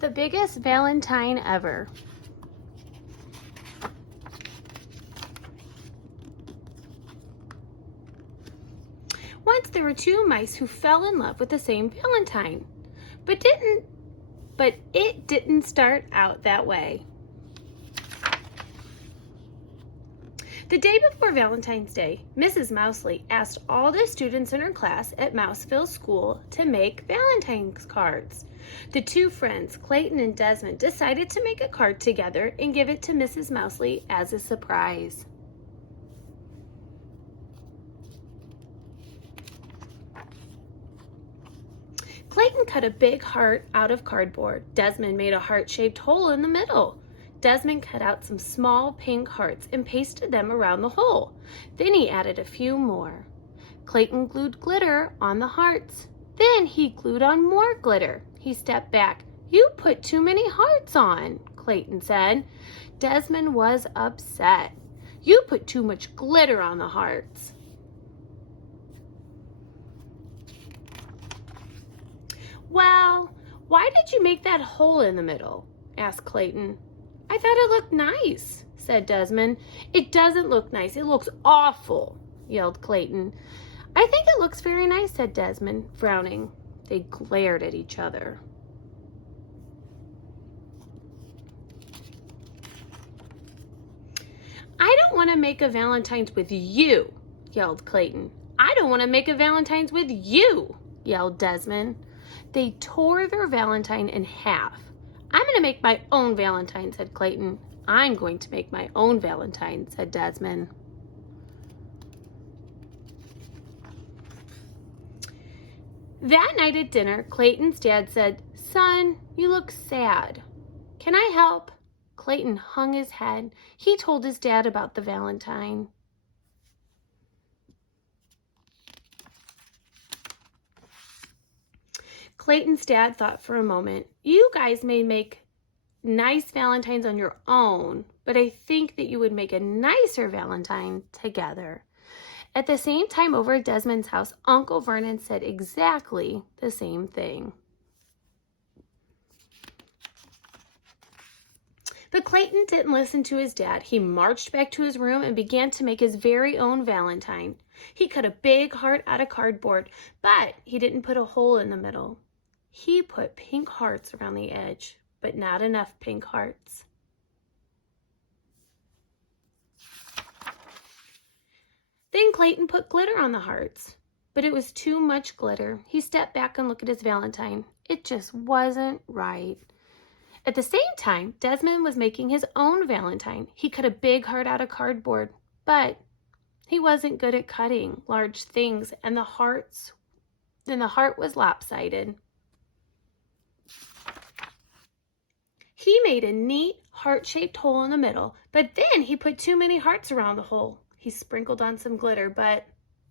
The biggest Valentine ever. Once there were two mice who fell in love with the same Valentine, but it didn't start out that way. The day before Valentine's Day, Mrs. Mousley asked all the students in her class at Mouseville School to make Valentine's cards. The two friends, Clayton and Desmond, decided to make a card together and give it to Mrs. Mousley as a surprise. Clayton cut a big heart out of cardboard. Desmond made a heart-shaped hole in the middle. Desmond cut out some small pink hearts and pasted them around the hole. Then he added a few more. Clayton glued glitter on the hearts. Then he glued on more glitter. He stepped back. "You put too many hearts on," Clayton said. Desmond was upset. "You put too much glitter on the hearts." "Well, why did you make that hole in the middle?" asked Clayton. "I thought it looked nice," said Desmond. "It doesn't look nice. It looks awful," yelled Clayton. "I think it looks very nice," said Desmond, frowning. They glared at each other. "I don't want to make a Valentine's with you," yelled Clayton. "I don't want to make a Valentine's with you," yelled Desmond. They tore their Valentine in half. "I'm going to make my own Valentine," said Clayton. "I'm going to make my own Valentine," said Desmond. That night at dinner, Clayton's dad said, "Son, you look sad. Can I help?" Clayton hung his head. He told his dad about the Valentine. Clayton's dad thought for a moment. "You guys may make nice Valentines on your own, but I think that you would make a nicer Valentine together." At the same time, over at Desmond's house, Uncle Vernon said exactly the same thing. But Clayton didn't listen to his dad. He marched back to his room and began to make his very own Valentine. He cut a big heart out of cardboard, but he didn't put a hole in the middle. He put pink hearts around the edge, but not enough pink hearts. Then Clayton put glitter on the hearts, but it was too much glitter. He stepped back and looked at his Valentine. It just wasn't right. At the same time, Desmond was making his own Valentine. He cut a big heart out of cardboard, but he wasn't good at cutting large things, and the heart was lopsided. He made a neat heart-shaped hole in the middle, but then he put too many hearts around the hole. He sprinkled on some glitter, but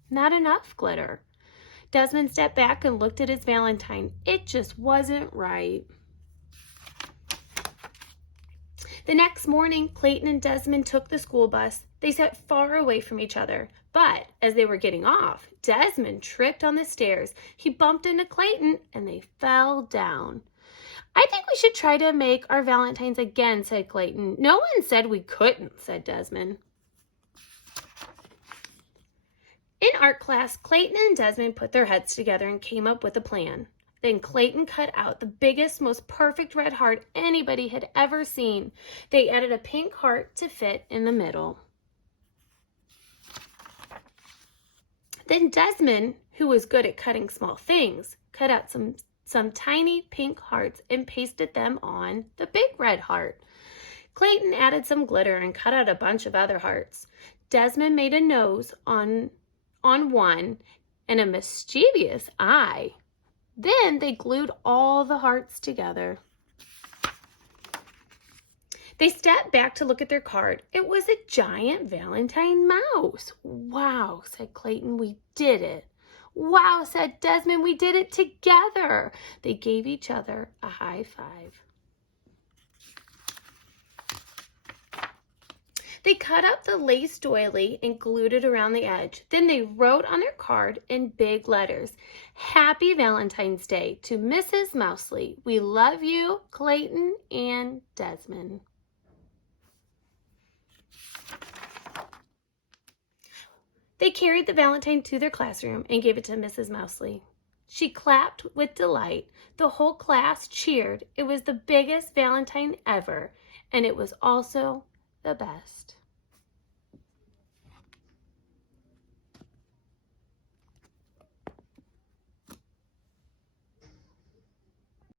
not enough glitter. Desmond stepped back and looked at his Valentine. It just wasn't right. The next morning, Clayton and Desmond took the school bus. They sat far away from each other, but as they were getting off, Desmond tripped on the stairs. He bumped into Clayton, and they fell down. "I think we should try to make our Valentines again," said Clayton. "No one said we couldn't," said Desmond. In art class, Clayton and Desmond put their heads together and came up with a plan. Then Clayton cut out the biggest, most perfect red heart anybody had ever seen. They added a pink heart to fit in the middle. Then Desmond, who was good at cutting small things, cut out some tiny pink hearts and pasted them on the big red heart. Clayton added some glitter and cut out a bunch of other hearts. Desmond made a nose on one and a mischievous eye. Then they glued all the hearts together. They stepped back to look at their card. It was a giant Valentine mouse. "Wow," said Clayton, "we did it." "Wow," said Desmond, "we did it together." They gave each other a high five. They cut out the lace doily and glued it around the edge. Then they wrote on their card in big letters, "Happy Valentine's Day to Mrs. Mousley. We love you, Clayton and Desmond." They carried the Valentine to their classroom and gave it to Mrs. Mousley. She clapped with delight. The whole class cheered. It was the biggest Valentine ever, and it was also the best.